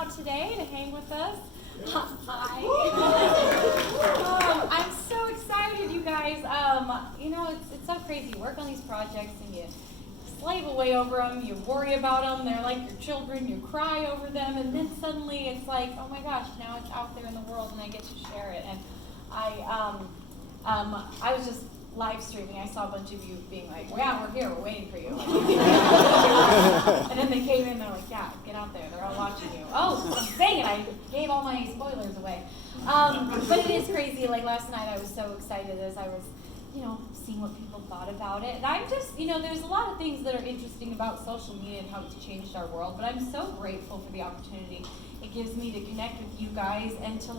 out today to hang with us. Hi. I'm so excited, you guys. It's so crazy. You work on these projects and you slave away over them. You worry about them. They're like your children. You cry over them, and then suddenly it's like, oh my gosh, now it's out there in the world, and I get to share it. And I was just live streaming. I saw a bunch of you being like, yeah, we're here, we're waiting for you. And then they came in, they're like, yeah, get out there, they're all watching you. Oh, dang it, I gave all my spoilers away. But it is crazy. Like last night I was so excited as I was, seeing what people thought about it. And I'm just, there's a lot of things that are interesting about social media and how it's changed our world, but I'm so grateful for the opportunity it gives me to connect with you guys and to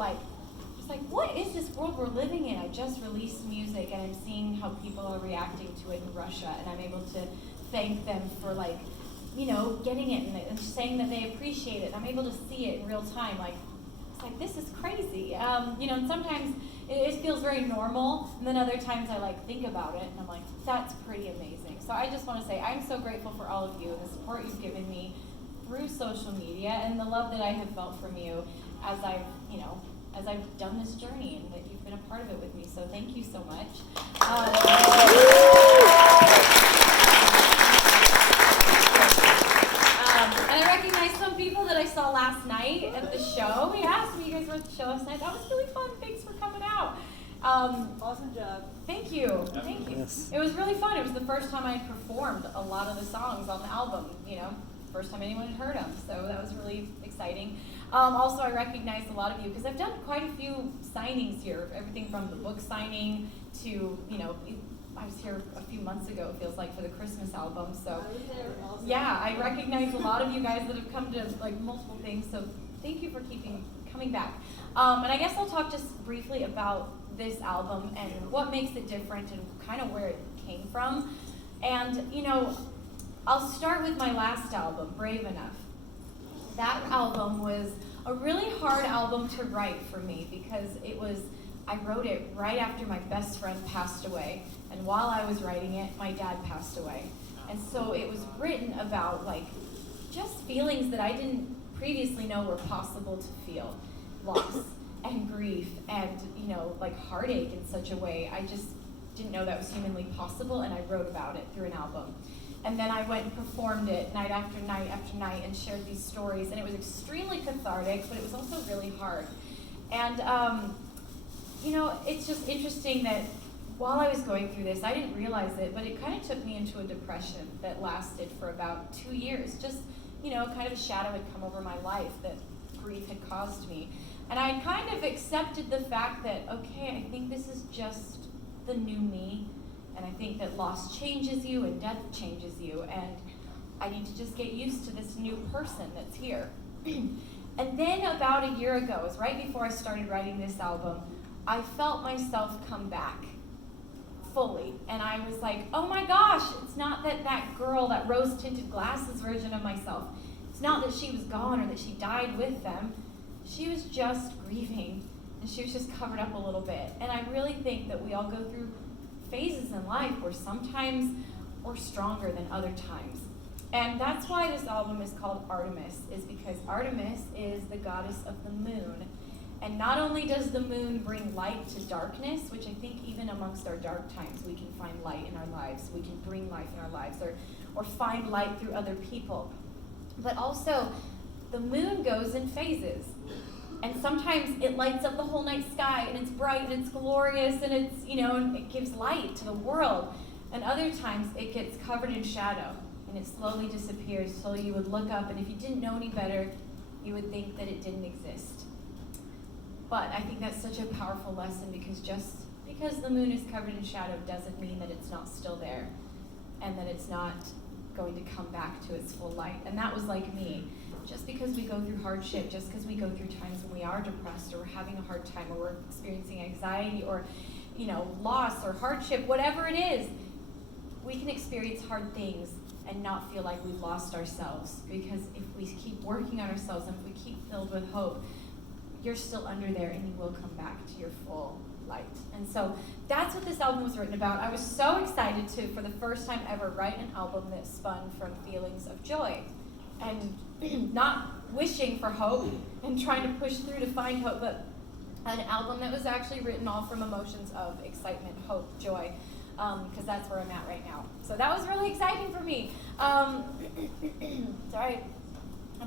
what is this world we're living in? I just released music and I'm seeing how people are reacting to it in Russia, and I'm able to thank them for getting it and saying that they appreciate it. I'm able to see it in real time. It's like, this is crazy. And sometimes it feels very normal, and then other times I think about it and I'm like, that's pretty amazing. So I just want to say I'm so grateful for all of you and the support you've given me through social media and the love that I have felt from you as I've done this journey and that you've been a part of it with me. So thank you so much. And I recognize some people that I saw last night at the show. Yeah, some of you guys were at the show last night. That was really fun. Thanks for coming out. Awesome job. Thank you. Thank you. Yes. It was really fun. It was the first time I performed a lot of the songs on the album, first time anyone had heard them. So that was really exciting. Also, I recognize a lot of you because I've done quite a few signings here. Everything from the book signing to, I was here a few months ago, it feels like, for the Christmas album. So, yeah, I recognize a lot of you guys that have come to multiple things. So, thank you for coming back. And I guess I'll talk just briefly about this album and what makes it different and kind of where it came from. And, I'll start with my last album, Brave Enough. That album was a really hard album to write for me because I wrote it right after my best friend passed away. And while I was writing it, my dad passed away. And so it was written about just feelings that I didn't previously know were possible to feel. Loss and grief and, heartache in such a way. I just didn't know that was humanly possible, and I wrote about it through an album. And then I went and performed it night after night after night and shared these stories. And it was extremely cathartic, but it was also really hard. And, it's just interesting that while I was going through this, I didn't realize it, but it kind of took me into a depression that lasted for about 2 years. Just, kind of a shadow had come over my life that grief had caused me. And I kind of accepted the fact that, okay, I think this is just the new me. And I think that loss changes you and death changes you, and I need to just get used to this new person that's here. And then about a year ago, it was right before I started writing this album, I felt myself come back fully. And I was like, oh my gosh, it's not that girl, that rose-tinted glasses version of myself, it's not that she was gone or that she died with them. She was just grieving, and she was just covered up a little bit. And I really think that we all go through phases in life where sometimes we're stronger than other times. And that's why this album is called Artemis, is because Artemis is the goddess of the moon. And not only does the moon bring light to darkness, which I think even amongst our dark times we can find light in our lives, we can bring life in our lives, or find light through other people. But also, the moon goes in phases. And sometimes it lights up the whole night sky, and it's bright, and it's glorious, and it's, and it gives light to the world. And other times it gets covered in shadow, and it slowly disappears, so you would look up, and if you didn't know any better, you would think that it didn't exist. But I think that's such a powerful lesson, because just because the moon is covered in shadow doesn't mean that it's not still there, and that it's not going to come back to its full light. And that was like me. Just because we go through hardship, just because we go through times when we are depressed or we're having a hard time or we're experiencing anxiety or, loss or hardship, whatever it is, we can experience hard things and not feel like we've lost ourselves. Because if we keep working on ourselves and if we keep filled with hope, you're still under there and you will come back to your full light. And so that's what this album was written about. I was so excited to, for the first time ever, write an album that spun from feelings of joy. and not wishing for hope and trying to push through to find hope, but an album that was actually written all from emotions of excitement, hope, joy, because that's where I'm at right now. So that was really exciting for me. Sorry.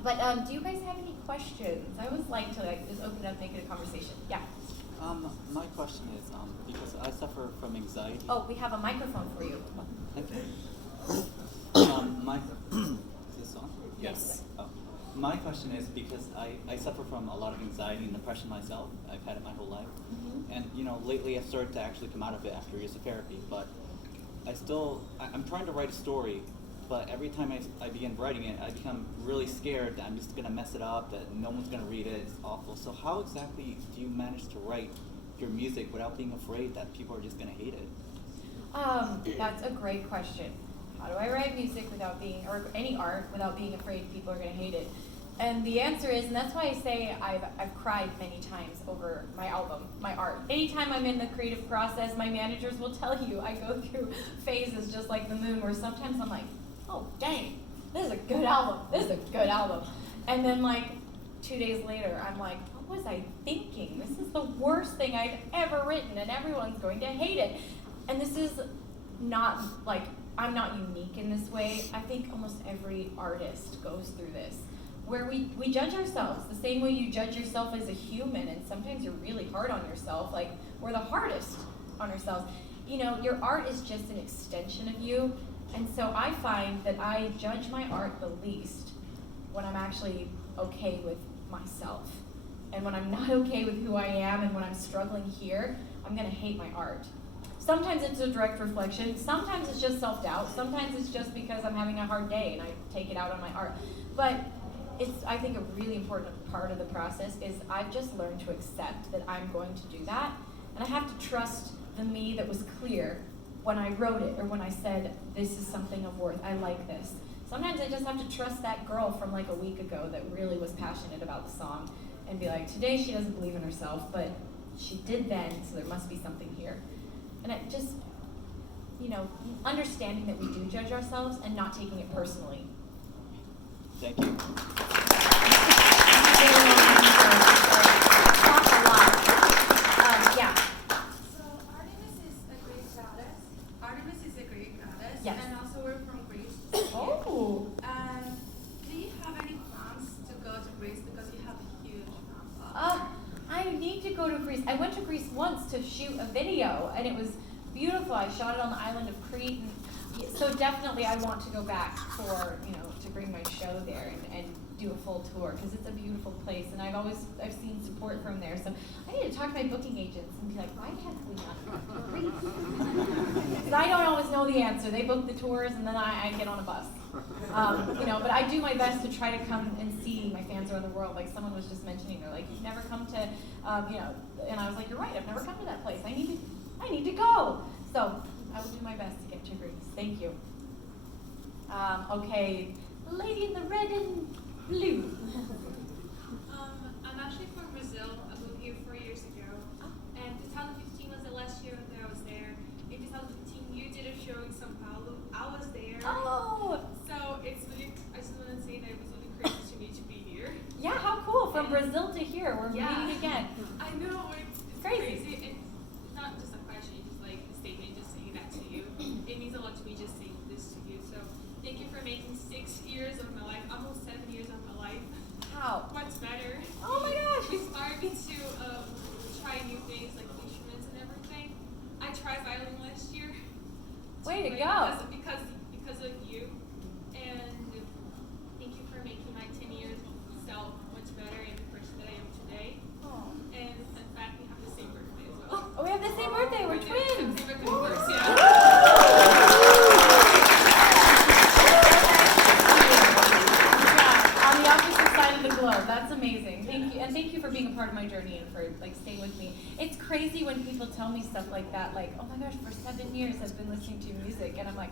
But do you guys have any questions? I always like to just open it up, make it a conversation. Yeah. My question is, because I suffer from anxiety. Oh, we have a microphone for you. Thank you. Is this on? Yes. Oh. My question is because I suffer from a lot of anxiety and depression myself. I've had it my whole life. Mm-hmm. And, lately I've started to actually come out of it after years of therapy. But I'm trying to write a story, but every time I begin writing it, I become really scared that I'm just going to mess it up, that no one's going to read it, it's awful. So how exactly do you manage to write your music without being afraid that people are just going to hate it? That's a great question. How do I write music without being, or any art, without being afraid people are going to hate it? And the answer is, and that's why I say I've cried many times over my album, my art. Anytime I'm in the creative process, my managers will tell you I go through phases just like the moon, where sometimes I'm like, oh dang, this is a good album, this is a good album. And then like 2 days later, I'm like, what was I thinking? This is the worst thing I've ever written, and everyone's going to hate it. And this is not like, I'm not unique in this way. I think almost every artist goes through this, where we judge ourselves the same way you judge yourself as a human, and sometimes you're really hard on yourself. Like, we're the hardest on ourselves. Your art is just an extension of you, and so I find that I judge my art the least when I'm actually okay with myself. And when I'm not okay with who I am, and when I'm struggling here, I'm gonna hate my art. Sometimes it's a direct reflection, sometimes it's just self-doubt, sometimes it's just because I'm having a hard day and I take it out on my art. But I think a really important part of the process is I've just learned to accept that I'm going to do that, and I have to trust the me that was clear when I wrote it, or when I said, this is something of worth, I like this. Sometimes I just have to trust that girl from like a week ago that really was passionate about the song, and be like, today she doesn't believe in herself, but she did then, so there must be something here. And it just, understanding that we do judge ourselves and not taking it personally. Thank you. Yeah. So Artemis is a Greek goddess. Artemis is a Greek goddess. Yes. And also we're from Greece. Oh. Do you have any plans to go to Greece, because you have a huge fan club? I need to go to Greece. I went to Greece once to shoot a video, and it was beautiful. I shot it on the island of Crete, and so definitely I want to go back for, to bring my show there and do a full tour, because it's a beautiful place, and I've seen support from there. So I need to talk to my booking agents and be like, why have we not gone to Greece? Because I don't always know the answer. They book the tours, and then I get on a bus. But I do my best to try to come and see my fans around the world. Like someone was just mentioning, they're like, you've never come to, and I was like, you're right, I've never come to that place. I need to go. So I will do my best to get to Greece. Thank you. Okay, lady in the red and blue. I'm actually from Brazil. I moved here 4 years ago. And 2015 was the last year that I was there. In 2015, you did a show in São Paulo. I was there. Oh! So it's really, I just want to say that it was really crazy to me to be here. Yeah, how cool. From Brazil to here. We're meeting again. I know, it's crazy. And it's not just a question, it's just like a statement, just saying that to you. It means a lot to me just saying this to you. So thank you for making 6 years of my life, almost 7 years of my life. How? Much better. Oh my gosh. Inspired me to try new things like instruments and everything. I tried violin last year. Way to go. Because of you. And thank you for making my 10 years self much better and the person that I am today. Oh. And in fact, we have the same birthday as well. Oh, we have the same birthday. We're twins. Same birthday, of course, yeah. On the opposite side of the globe. That's amazing. Thank you, and thank you for being a part of my journey and for staying with me. It's crazy when people tell me stuff like that, like, oh my gosh, for 7 years I've been listening to music, and I'm like,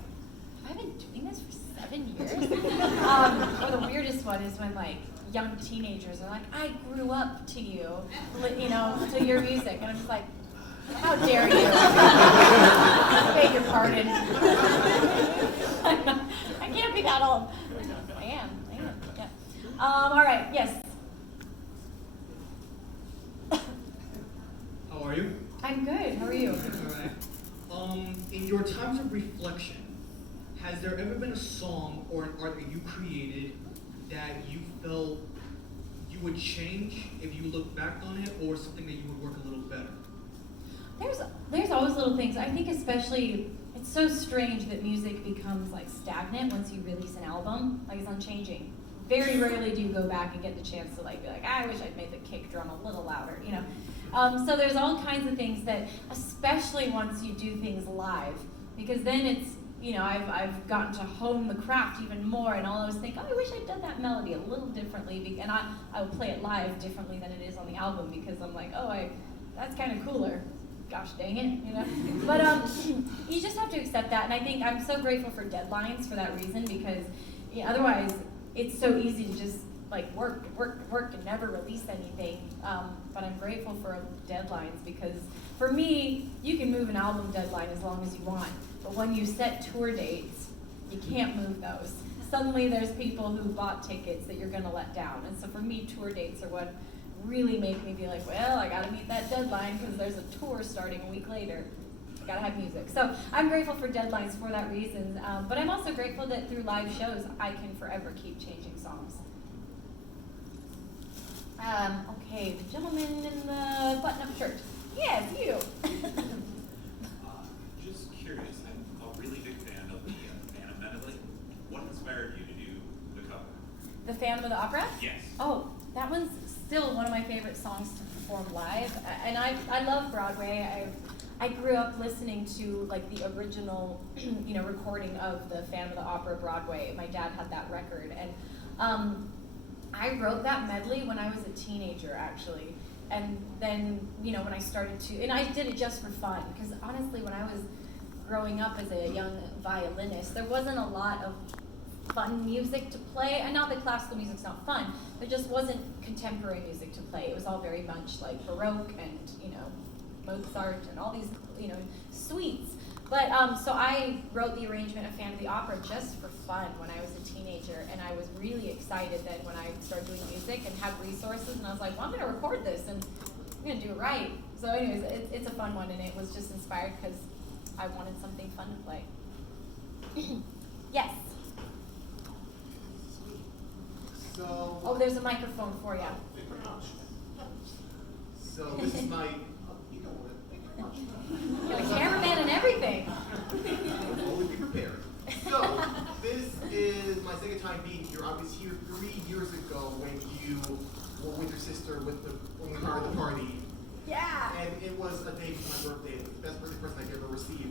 have I been doing this for 7 years? Or the weirdest one is when young teenagers are like, I grew up to you, to your music, and I'm just like, how dare you? Beg your pardon. I can't be that old. I am. All right, yes. How are you? I'm good. How are you? Alright. In your times of reflection, has there ever been a song or an art that you created that you felt you would change if you look back on it, or something that you would work a little better? There's always little things. I think especially it's so strange that music becomes like stagnant once you release an album. Like it's unchanging. Very rarely do you go back and get the chance to like be like, I wish I'd made the kick drum a little louder, you know. So there's all kinds of things that, especially once you do things live, because then it's, you know, I've gotten to hone the craft even more, and I'll always think, oh, I wish I'd done that melody a little differently, and I will play it live differently than it is on the album, because I'm like, oh, that's kind of cooler. Gosh dang it, you know. But you just have to accept that, and I think I'm so grateful for deadlines for that reason, because otherwise it's so easy to just like work and never release anything. But I'm grateful for deadlines, because for me, you can move an album deadline as long as you want, but when you set tour dates, you can't move those. Suddenly there's people who bought tickets that you're gonna let down, and so for me, tour dates are what really make me be like, well, I gotta meet that deadline because there's a tour starting a week later. I gotta have music. So I'm grateful for deadlines for that reason, but I'm also grateful that through live shows, I can forever keep changing songs. Okay, the gentleman in the button-up shirt. Yes, you. Just curious, I'm a really big fan of the Phantom Medley. What inspired you to do the cover? The Phantom of the Opera? Yes. Oh, that one's still one of my favorite songs to perform live, and I love Broadway. I grew up listening to like the original, you know, recording of the Phantom of the Opera Broadway. My dad had that record, and I wrote that medley when I was a teenager, actually. And then, you know, when I started to, and I did it just for fun, because honestly, when I was growing up as a young violinist, there wasn't a lot of fun music to play. And not that classical music's not fun, there just wasn't contemporary music to play. It was all very much like Baroque and, you know, Mozart and all these, you know, suites. But so I wrote the arrangement of Phantom of the Opera just for fun when I was a teenager, and I was really excited then when I started doing music and had resources, and I was like, well, I'm gonna record this and I'm gonna do it right. So anyways, it's a fun one, and it was just inspired because I wanted something fun to play. Yes? So, Oh, there's a microphone for you. so this is my, Got a cameraman and everything. always be prepared. So, this is my second time being here. I was here 3 years ago when you were with your sister when we were at the party. Yeah. And it was a day for my birthday. It was the best birthday present I could ever receive.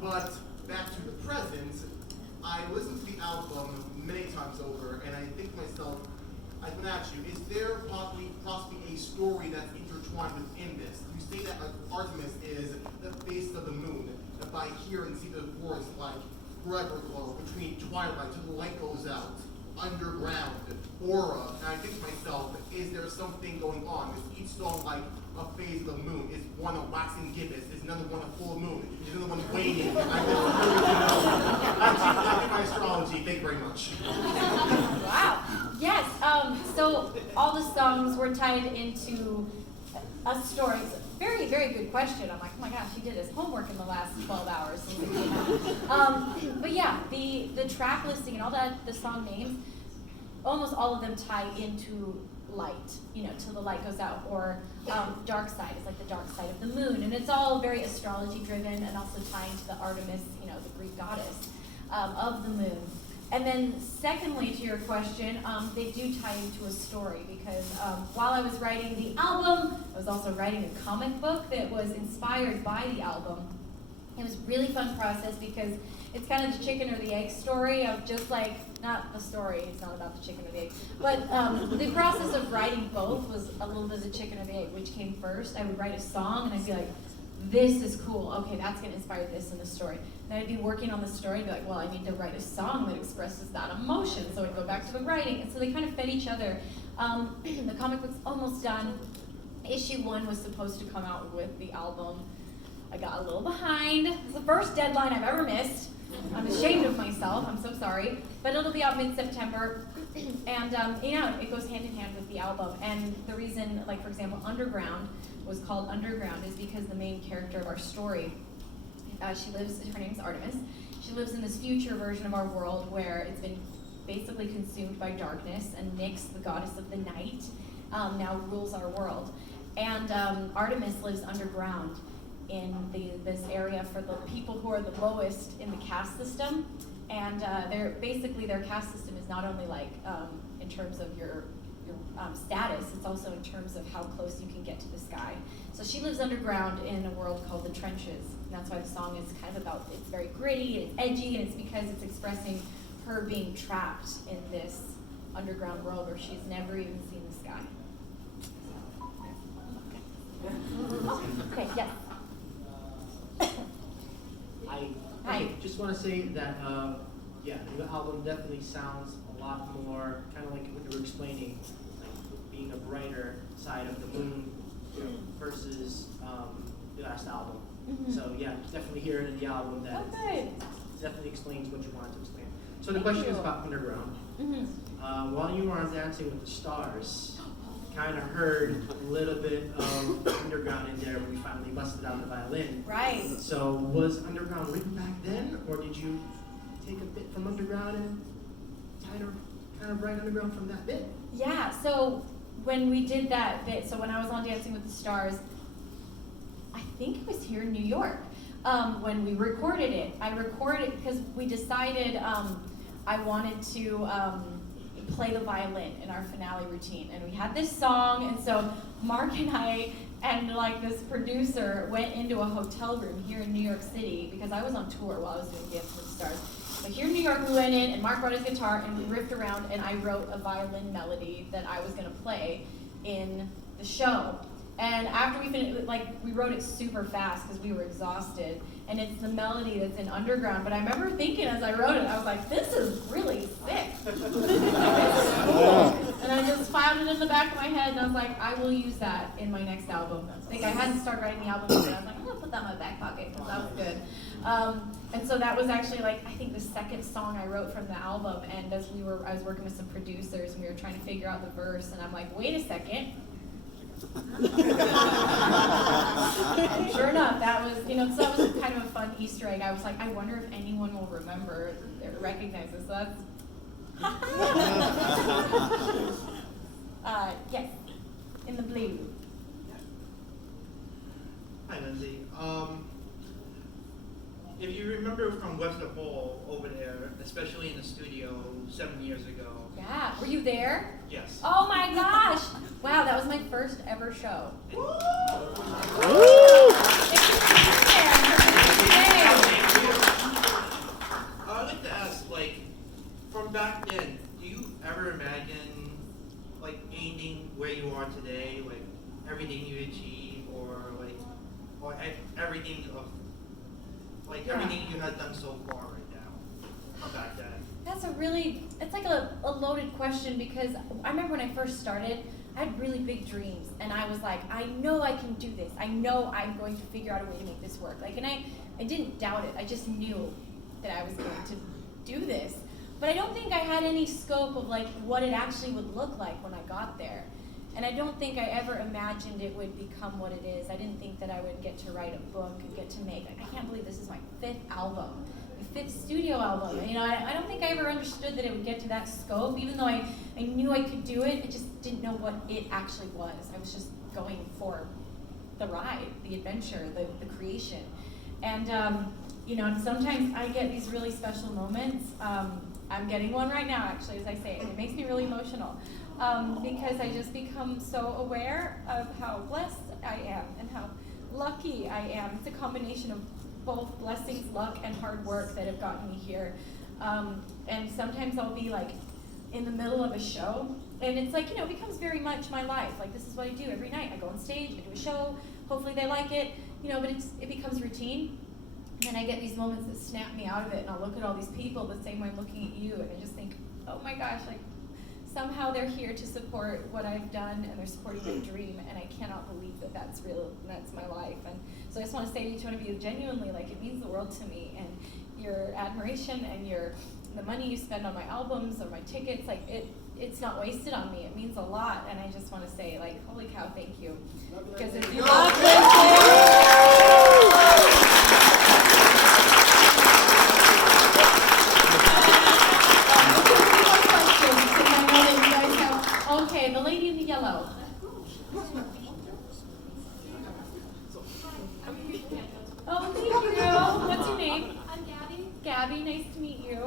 But back to the present, I listened to the album many times over, and I think to myself, I can ask you, is there possibly a story that's intertwined within this? You say that Artemis is the face of the moon, that by here and see the forest like forever glow, between twilight till the light goes out, underground, aura, and I think to myself, is there something going on? Is each song like a phase of the moon? Is one a waxing gibbous? Is another one a full moon? Is another one waning? I did my astrology. Thank you very much. Wow. Yes. So all the songs were tied into a story. It's a very, very good question. I'm like, oh my gosh, he did his homework in the last 12 hours since it came out. But yeah, the track listing and all that, the song names, almost all of them tie into light, you know, till the light goes out, or dark side is like the dark side of the moon, and it's all very astrology driven, and also tying to the Artemis, you know, the Greek goddess of the moon. And then secondly, to your question, they do tie into a story, because while I was writing the album, I was also writing a comic book that was inspired by the album. It was a really fun process because it's kind of the chicken or the egg story of just like, not the story, it's not about the chicken or the egg, but the process of writing both was a little bit of the chicken or the egg, which came first. I would write a song and I'd be like, this is cool, okay, that's gonna inspire this in the story. Then I'd be working on the story and be like, well, I need to write a song that expresses that emotion, so I'd go back to the writing, and so they kind of fed each other. The comic book's almost done. Issue 1 was supposed to come out with the album. I got a little behind. It's the first deadline I've ever missed. I'm ashamed of myself. I'm so sorry. But it'll be out mid-September. And it goes hand in hand with the album. And the reason, like for example, Underground was called Underground is because the main character of our story, her name's Artemis. She lives in this future version of our world where it's been basically consumed by darkness, and Nyx, the goddess of the night, now rules our world. And Artemis lives underground in this area for the people who are the lowest in the caste system. And their caste system is not only like in terms of your status, it's also in terms of how close you can get to the sky. So she lives underground in a world called the Trenches. And that's why the song is kind of about, it's very gritty, it's edgy, and it's because it's expressing her being trapped in this underground world where she's never even seen the sky. Okay, yes. I just want to say that, the album definitely sounds a lot more kind of like what you were explaining, like being a brighter side of the moon versus the last album. Mm-hmm. So yeah, definitely hear it in the album that definitely explains what you wanted to explain. So the question is about Underground. Mm-hmm. While you were on Dancing with the Stars, kind of heard a little bit of Underground in there when we finally busted out the violin. Right. So was Underground written back then, or did you take a bit from Underground and kind of write Underground from that bit? Yeah, so when we did that bit, so when I was on Dancing with the Stars, I think it was here in New York, when we recorded it. I recorded it because we decided I wanted to play the violin in our finale routine. And we had this song, and so Mark and I and like this producer went into a hotel room here in New York City because I was on tour while I was doing Dancing with the Stars. So here in New York, we went in, and Mark brought his guitar, and we riffed around, and I wrote a violin melody that I was going to play in the show. And after we finished, we wrote it super fast because we were exhausted, and it's the melody that's in Underground. But I remember thinking as I wrote it, I was like, this is really sick. This is cool. And I just filed it in the back of my head, and I was like, I will use that in my next album. I hadn't started writing the album yet, but I was like, I'm going to put that in my back pocket because that was good. And so that was actually I think the second song I wrote from the album. And as I was working with some producers, and we were trying to figure out the verse, and I'm like, wait a second. And sure enough, that was, so that was kind of a fun Easter egg. I was like, I wonder if anyone will remember or recognize this. So that's, yes, in the blue. Hi, Lindsey. If you remember from Webster Hall over there, especially in the studio 7 years ago. Yeah, were you there? Yes. Oh my gosh! Wow, that was my first ever show. I'd like to ask, from back then, do you ever imagine, anything where you are today, everything you achieve, or everything of, everything you have done so far right now, from back then? That's it's like a loaded question, because I remember when I first started, I had really big dreams, and I was like, I know I can do this. I know I'm going to figure out a way to make this work. And I didn't doubt it. I just knew that I was going to do this. But I don't think I had any scope of what it actually would look like when I got there. And I don't think I ever imagined it would become what it is. I didn't think that I would get to write a book and get to make, I can't believe this is my 5th album. My 5th studio album. I don't think I ever understood that it would get to that scope, even though I knew I could do it. I just didn't know what it actually was. I was just going for the ride, the adventure, the creation. And, and sometimes I get these really special moments. I'm getting one right now, actually, as I say it. It makes me really emotional. Because I just become so aware of how blessed I am and how lucky I am. It's a combination of both blessings, luck, and hard work that have gotten me here. And sometimes I'll be in the middle of a show, and it's it becomes very much my life. This is what I do every night. I go on stage, I do a show, hopefully they like it, but it becomes routine. And then I get these moments that snap me out of it, and I'll look at all these people the same way I'm looking at you, and I just think, oh my gosh, somehow they're here to support what I've done, and they're supporting my dream, and I cannot believe that that's real, and that's my life. And so I just want to say to each one of you, genuinely, it means the world to me, and your admiration and the money you spend on my albums or my tickets, like it's not wasted on me. It means a lot, and I just want to say, like, holy cow, thank you. Because if you love Okay, the lady in the yellow. Oh, thank you. What's your name? I'm Gabby. Gabby, nice to meet you.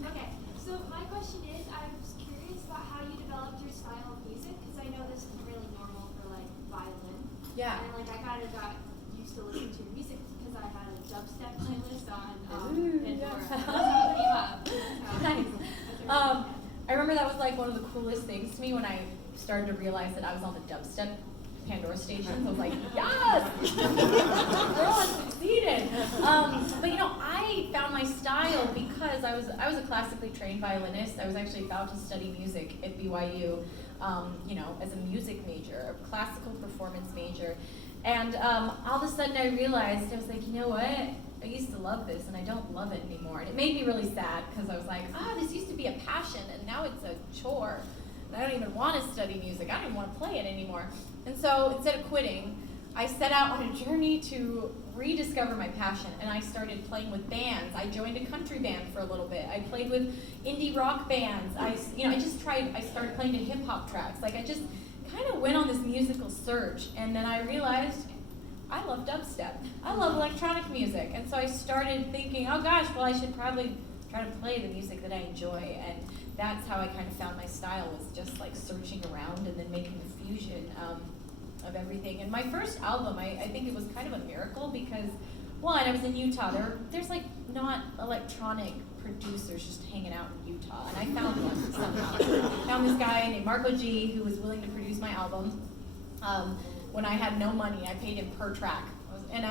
Okay, so my question is, I was curious about how you developed your style of music, because I know this is really normal for like violin. Yeah. And like I kind of got used to listening to your music because I had a dubstep playlist on Pandora. yeah. That's how it came up. Nice. I remember that was like one of the coolest things to me when I started to realize that I was on the dubstep Pandora stations. I was like, yes! Girl has succeeded. But you know, I found my style because I was a classically trained violinist. I was actually about to study music at BYU, you know, as a music major, a classical performance major. And all of a sudden I realized, I was like, you know what? I used to love this and I don't love it anymore. And it made me really sad because I was like, this used to be a passion and now it's a chore. And I don't even want to study music. I don't even want to play it anymore. And so instead of quitting, I set out on a journey to rediscover my passion, and I started playing with bands. I joined a country band for a little bit. I played with indie rock bands. I started playing to hip hop tracks. Like I just kind of went on this musical search, and then I realized I love dubstep. I love electronic music. And so I started thinking, oh gosh, well I should probably try to play the music that I enjoy. And that's how I kind of found my style, was just like searching around and then making a fusion of everything. And my first album, I think it was kind of a miracle because, one, I was in Utah. There's like not electronic producers just hanging out in Utah. And I found one somehow. I found this guy named Marco G who was willing to produce my album. When I had no money, I paid him per track. And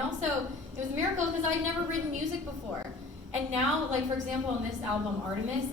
also, it was a miracle because I'd never written music before. And now, like for example, on this album, Artemis,